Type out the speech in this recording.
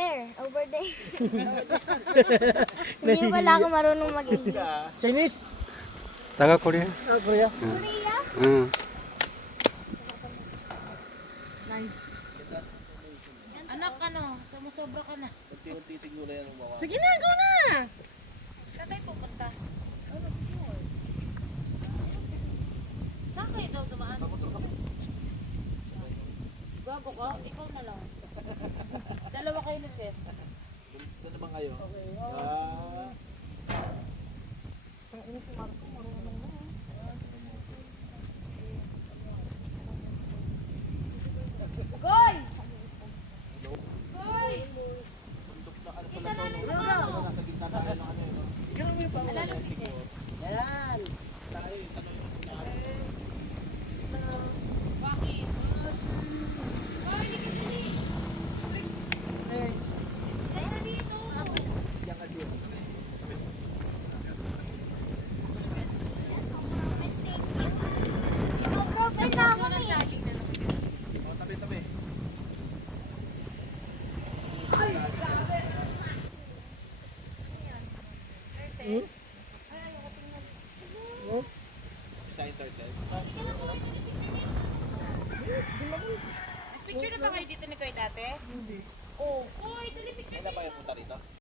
there. Over there. Hindi pala ako marunong mag-English. Chinese? Taga Korea. Korea. Korea? Nice. Anak, sumusobra ka na. Unti-unti siguro yan umawa. Sige na, go na! Saan tayo pupunta? Saan kayo daw dumaan? Gago ka? Ikaw na lang. Dalawa kayo ni Sis. Doon naman kayo. Goy! Goy! Kita namin yung ano. Nasa gitna tayo ng ano yun. Alala sige. Yan. Bakit? Goy, likit dili. Kaya na dito. Yan ka dyan. Mag-cover na ako na eh. sali na lang. O, tabi-tabi. Isa yung turtle. Picture na ba kayo dito ni Koy dati? Hindi. Oh, Koy, dali picture May na ba yung punta rito?